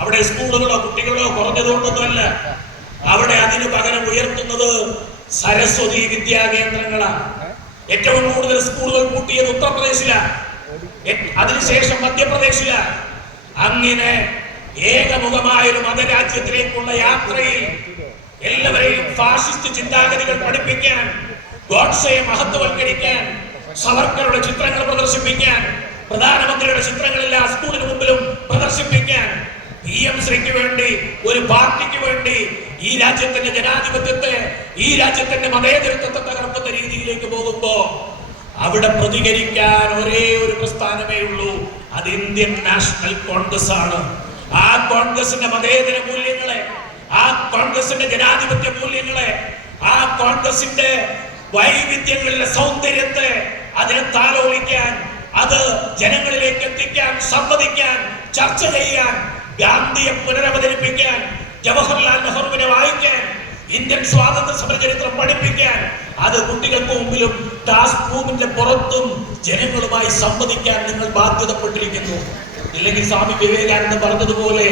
അവിടെ സ്കൂളുകളോ കുട്ടികളോ കുറഞ്ഞതുകൊണ്ടൊന്നുമല്ല. അവിടെ അതിന് പകരം ഉയർത്തുന്നത് സരസ്വതി വിദ്യാകേന്ദ്രങ്ങളാണ്. ഏറ്റവും കൂടുതൽ സ്കൂളുകൾ കൂട്ടിയത് ഉത്തർപ്രദേശിലാണ്, അതിനുശേഷം മധ്യപ്രദേശിലാണ്. അങ്ങനെ ഏകമുഖമായ ഒരു മതരാജ്യത്തിലേക്കുള്ള യാത്രയിൽ എല്ലാവരെയും ഫാഷിസ്റ്റ് ചിന്താഗതികൾ പഠിപ്പിക്കാൻ, ഗോഡ്സയെ മഹത്വവൽക്കരിക്കാൻ, സവർക്കറുടെ ചിത്രങ്ങൾ പ്രദർശിപ്പിക്കാൻ, പ്രധാനമന്ത്രിയുടെ ചിത്രങ്ങളെല്ലാം സ്കൂളിന് മുമ്പിലും പ്രദർശിപ്പിക്കാൻ, PMശ്രീക്ക് വേണ്ടി ഒരു പാർട്ടിക്ക് വേണ്ടി ഈ രാജ്യത്തിന്റെ ജനാധിപത്യത്തെ, ഈ രാജ്യത്തിന്റെ മതേതരത്വത്തെ തകർക്കുന്ന രീതിയിലേക്ക് പോകുമ്പോ അവിടെ പ്രതികരിക്കാൻ ഒരേ ഒരു പ്രസ്ഥാനമേ ഉള്ളൂ, അത് ഇന്ത്യൻ നാഷണൽ കോൺഗ്രസ് ആണ്. ആ കോൺഗ്രസിന്റെ മതേതര മൂല്യങ്ങളെ, ആ കോൺഗ്രസിന്റെ ജനാധിപത്യ മൂല്യങ്ങളെ, ആ കോൺഗ്രസിന്റെ വൈവിധ്യങ്ങളിലെ സൗന്ദര്യത്തെ അതിനെ താലോലിക്കാൻ, അത് ജനങ്ങളിലേക്ക് എത്തിക്കാൻ, സംവദിക്കാൻ, ചർച്ച ചെയ്യാൻ, ഗാന്ധിയെ പുനരവതരിപ്പിക്കാൻ, ജവഹർലാൽ നെഹ്റുവിനെ വായിക്കാൻ, ഇന്ത്യൻ സ്വാതന്ത്ര്യ സമര ചരിത്രം പഠിപ്പിക്കാൻ, അത് കുട്ടികൾക്ക് മുമ്പിലും ക്ലാസ് റൂമിന്റെ പുറത്തും ജനങ്ങളുമായി സംവദിക്കാൻ നിങ്ങൾ ബാധ്യതപ്പെട്ടിരിക്കുന്നു. ഇല്ലെങ്കിൽ സ്വാമി വിവേകാനന്ദൻ പറഞ്ഞതുപോലെ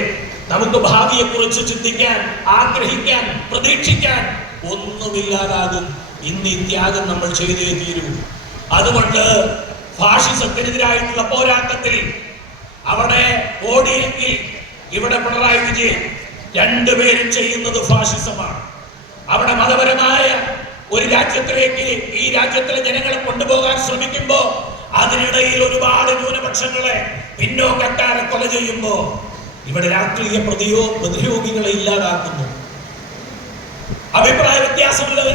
നമുക്ക് ഭാവിയെ കുറിച്ച് ചിന്തിക്കാൻ, ആഗ്രഹിക്കാൻ, പ്രതീക്ഷിക്കാൻ ഒന്നുമില്ലാതാകും. ഇന്ന് ഈ ത്യാഗം നമ്മൾ ചെയ്തേ തീരൂ. അതുകൊണ്ട് ഫാഷിസത്തിനെതിരായിട്ടുള്ള പോരാട്ടത്തിൽ അവിടെ ഓടിയെങ്കിൽ ഇവിടെ പിണറായി വിജയൻ രണ്ടുപേരും ചെയ്യുന്നത് ഫാഷിസമാണ്. അവിടെ മതപരമായ ഒരു രാജ്യത്തിലേക്ക് ഈ രാജ്യത്തിലെ ജനങ്ങളെ കൊണ്ടുപോകാൻ ശ്രമിക്കുമ്പോ അതിനിടയിൽ ഒരുപാട് ന്യൂനപക്ഷങ്ങളെ, പിന്നോക്കക്കാരെ കൊല ചെയ്യുമ്പോ ഇവിടെ രാഷ്ട്രീയ പ്രതിയോഗികളെ ഇല്ലാതാക്കുന്നു. അഭിപ്രായ വ്യത്യാസമുള്ളവരെ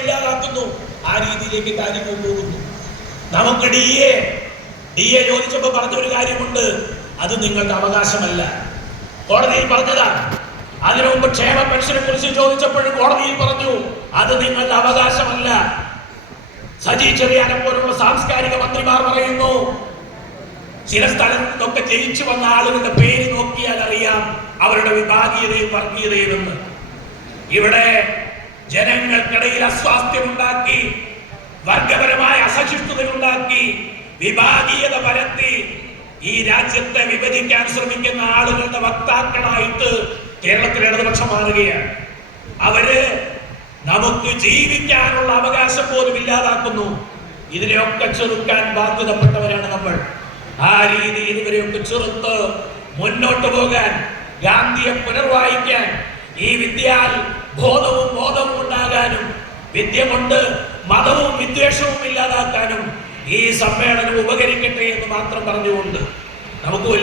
ഇല്ലാതാക്കുന്നു. ആ രീതിയിലേക്ക് കാര്യങ്ങൾ പോകുന്നു. നമുക്ക് DA ചോദിച്ചപ്പോ പറഞ്ഞൊരു കാര്യമുണ്ട്, അത് നിങ്ങളുടെ അവകാശമല്ല. കോടതിയിൽ പറഞ്ഞതാണ്. അതിനു മുമ്പ് ക്ഷേമ പെൻഷനെ കുറിച്ച് ചോദിച്ചപ്പോഴും കോടതിയിൽ പറഞ്ഞു, അത് നിങ്ങളുടെ അവകാശമല്ല. സജി ചെറിയാനെ പോലുള്ള സാംസ്കാരിക മന്ത്രിമാർ പറയുന്നു, ചില സ്ഥലത്തൊക്കെ ജയിച്ചു വന്ന ആളുകളുടെ പേര് നോക്കിയാൽ അറിയാം അവരുടെ വിഭാഗീയതയും വർഗീയതയും എന്ന്. ഇവിടെ ജനങ്ങൾക്കിടയിൽ അസ്വാസ്ഥ്യമുണ്ടാക്കി, വർഗപരമായ അസഹിഷ്ണുതയുണ്ടാക്കി, വിഭാഗീയത പരത്തി ഈ രാജ്യത്തെ വിഭജിക്കാൻ ശ്രമിക്കുന്ന ആളുകളുടെ വക്താക്കളായിട്ട് കേരളത്തിലെ ഇടതുപക്ഷം മാറുകയാണ്. അവര് നമുക്ക് ജീവിക്കാനുള്ള അവകാശം പോലും ഇല്ലാതാക്കുന്നു. ഇതിനെയൊക്കെ ചെറുക്കാൻ ബാധ്യതപ്പെട്ടവരാണ് നമ്മൾ. ആ രീതിയിൽ ഇവരെയൊക്കെ ചെറുത്ത് മുന്നോട്ട് പോകാൻ, ഗാന്ധിയെ പുനർവായിക്കാൻ, ഈ വിദ്യയാൽ ബോധവും ഉണ്ടാകാനും, വിദ്യ കൊണ്ട് മതവും വിദ്വേഷവും ഇല്ലാതാക്കാനും ഈ സമ്മേളനം ഉപകരിക്കട്ടെ എന്ന് മാത്രം പറഞ്ഞുകൊണ്ട് നമുക്ക്